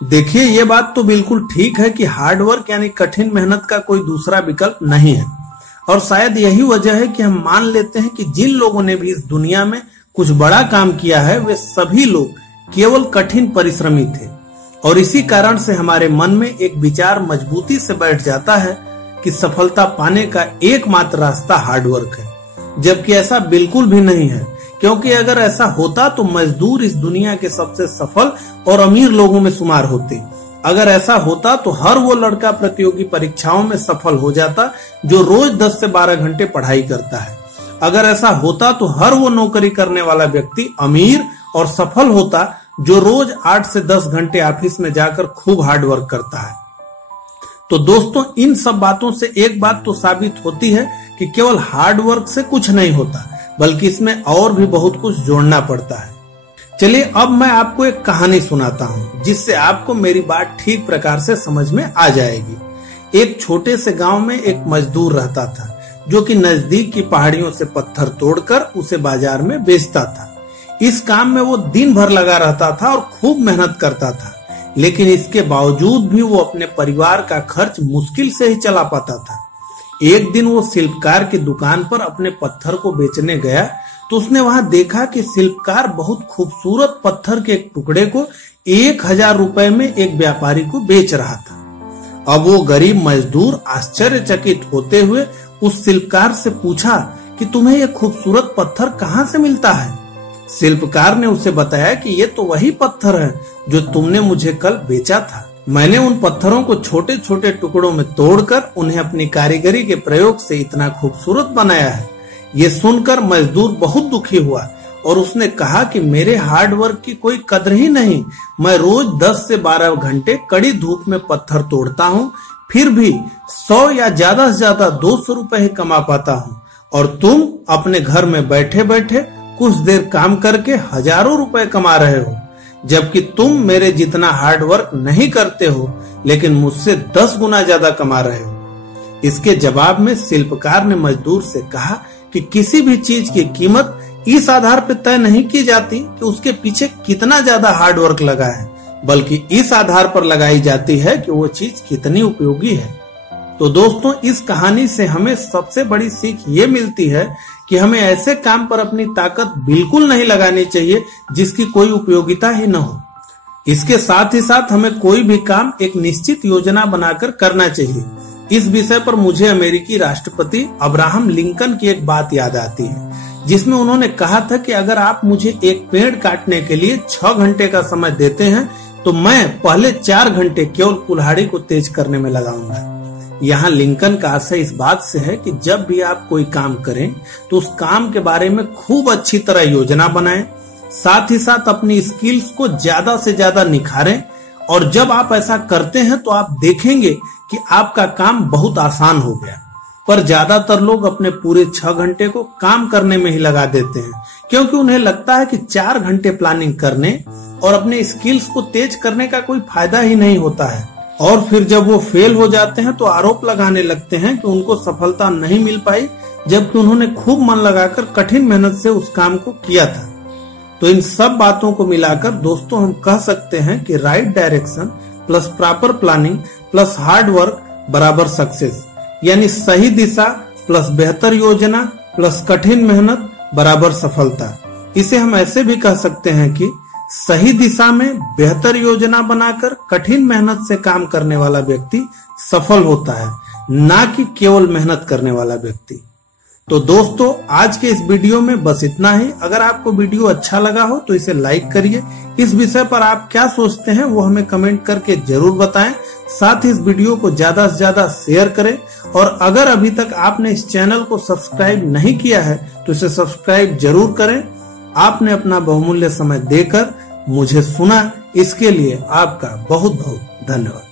देखिए, ये बात तो बिल्कुल ठीक है कि हार्ड वर्क यानी कठिन मेहनत का कोई दूसरा विकल्प नहीं है। और शायद यही वजह है कि हम मान लेते हैं कि जिन लोगों ने भी इस दुनिया में कुछ बड़ा काम किया है वे सभी लोग केवल कठिन परिश्रमी थे। और इसी कारण से हमारे मन में एक विचार मजबूती से बैठ जाता है कि सफलता पाने का एकमात्र रास्ता हार्ड वर्क है, जबकि ऐसा बिल्कुल भी नहीं है। क्योंकि अगर ऐसा होता तो मजदूर इस दुनिया के सबसे सफल और अमीर लोगों में शुमार होते। अगर ऐसा होता तो हर वो लड़का प्रतियोगी परीक्षाओं में सफल हो जाता जो रोज 10 से 12 घंटे पढ़ाई करता है। अगर ऐसा होता तो हर वो नौकरी करने वाला व्यक्ति अमीर और सफल होता जो रोज 8 से 10 घंटे ऑफिस में जाकर खूब हार्ड वर्क करता है। तो दोस्तों, इन सब बातों से एक बात तो साबित होती है कि केवल हार्ड वर्क से कुछ नहीं होता, बल्कि इसमें और भी बहुत कुछ जोड़ना पड़ता है। चलिए अब मैं आपको एक कहानी सुनाता हूँ जिससे आपको मेरी बात ठीक प्रकार से समझ में आ जाएगी। एक छोटे से गांव में एक मजदूर रहता था जो कि नजदीक की पहाड़ियों से पत्थर तोड़कर उसे बाजार में बेचता था। इस काम में वो दिन भर लगा रहता था और खूब मेहनत करता था, लेकिन इसके बावजूद भी वो अपने परिवार का खर्च मुश्किल से ही चला पाता था। एक दिन वो शिल्पकार की दुकान पर अपने पत्थर को बेचने गया तो उसने वहां देखा कि शिल्पकार बहुत खूबसूरत पत्थर के एक टुकड़े को 1000 रुपए में एक व्यापारी को बेच रहा था। अब वो गरीब मजदूर आश्चर्यचकित होते हुए उस शिल्पकार से पूछा कि तुम्हें ये खूबसूरत पत्थर कहाँ से मिलता है? शिल्पकार ने उसे बताया कि ये तो वही पत्थर है जो तुमने मुझे कल बेचा था। मैंने उन पत्थरों को छोटे छोटे टुकड़ों में तोड़कर उन्हें अपनी कारीगरी के प्रयोग से इतना खूबसूरत बनाया है। ये सुनकर मजदूर बहुत दुखी हुआ और उसने कहा कि मेरे हार्ड वर्क की कोई कदर ही नहीं। मैं रोज 10 से 12 घंटे कड़ी धूप में पत्थर तोड़ता हूँ, फिर भी 100 या ज्यादा से ज्यादा 200 रुपए ही कमा पाता हूँ, और तुम अपने घर में बैठे बैठे कुछ देर काम करके हजारों रुपए कमा रहे हो, जबकि तुम मेरे जितना हार्ड वर्क नहीं करते हो लेकिन मुझसे 10 गुना ज्यादा कमा रहे हो। इसके जवाब में शिल्पकार ने मजदूर से कहा कि किसी भी चीज की कीमत इस आधार पर तय नहीं की जाती कि उसके पीछे कितना ज्यादा हार्ड वर्क लगा है, बल्कि इस आधार पर लगाई जाती है कि वो चीज कितनी उपयोगी है। तो दोस्तों, इस कहानी से हमें सबसे बड़ी सीख ये मिलती है कि हमें ऐसे काम पर अपनी ताकत बिल्कुल नहीं लगानी चाहिए जिसकी कोई उपयोगिता ही न हो। इसके साथ ही साथ हमें कोई भी काम एक निश्चित योजना बनाकर करना चाहिए। इस विषय पर मुझे अमेरिकी राष्ट्रपति अब्राहम लिंकन की एक बात याद आती है, जिसमें उन्होंने कहा था कि अगर आप मुझे एक पेड़ काटने के लिए 6 घंटे का समय देते हैं तो मैं पहले 4 घंटे केवल कुल्हाड़ी को तेज करने में लगाऊंगा। यहाँ लिंकन का आशय इस बात से है कि जब भी आप कोई काम करें तो उस काम के बारे में खूब अच्छी तरह योजना बनाएं, साथ ही साथ अपनी स्किल्स को ज्यादा से ज्यादा निखारें। और जब आप ऐसा करते हैं तो आप देखेंगे कि आपका काम बहुत आसान हो गया। पर ज्यादातर लोग अपने पूरे 6 घंटे को काम करने में ही लगा देते हैं, क्योंकि उन्हें लगता है कि 4 घंटे प्लानिंग करने और अपने स्किल्स को तेज करने का कोई फायदा ही नहीं होता है। और फिर जब वो फेल हो जाते हैं तो आरोप लगाने लगते हैं कि उनको सफलता नहीं मिल पाई, जबकि उन्होंने खूब मन लगाकर कठिन मेहनत से उस काम को किया था। तो इन सब बातों को मिलाकर दोस्तों हम कह सकते हैं कि right direction plus proper planning plus hard work बराबर सक्सेस, यानी सही दिशा प्लस बेहतर योजना प्लस कठिन मेहनत बराबर सफलता। इसे हम ऐसे भी कह सकते हैं कि सही दिशा में बेहतर योजना बनाकर कठिन मेहनत से काम करने वाला व्यक्ति सफल होता है, ना कि केवल मेहनत करने वाला व्यक्ति। तो दोस्तों, आज के इस वीडियो में बस इतना ही। अगर आपको वीडियो अच्छा लगा हो तो इसे लाइक करिए। इस विषय पर आप क्या सोचते हैं वो हमें कमेंट करके जरूर बताएं। साथ ही इस वीडियो को ज्यादा से ज्यादा शेयर करें, और अगर अभी तक आपने इस चैनल को सब्सक्राइब नहीं किया है तो इसे सब्सक्राइब जरूर करें। आपने अपना बहुमूल्य समय देकर मुझे सुना, इसके लिए आपका बहुत बहुत धन्यवाद।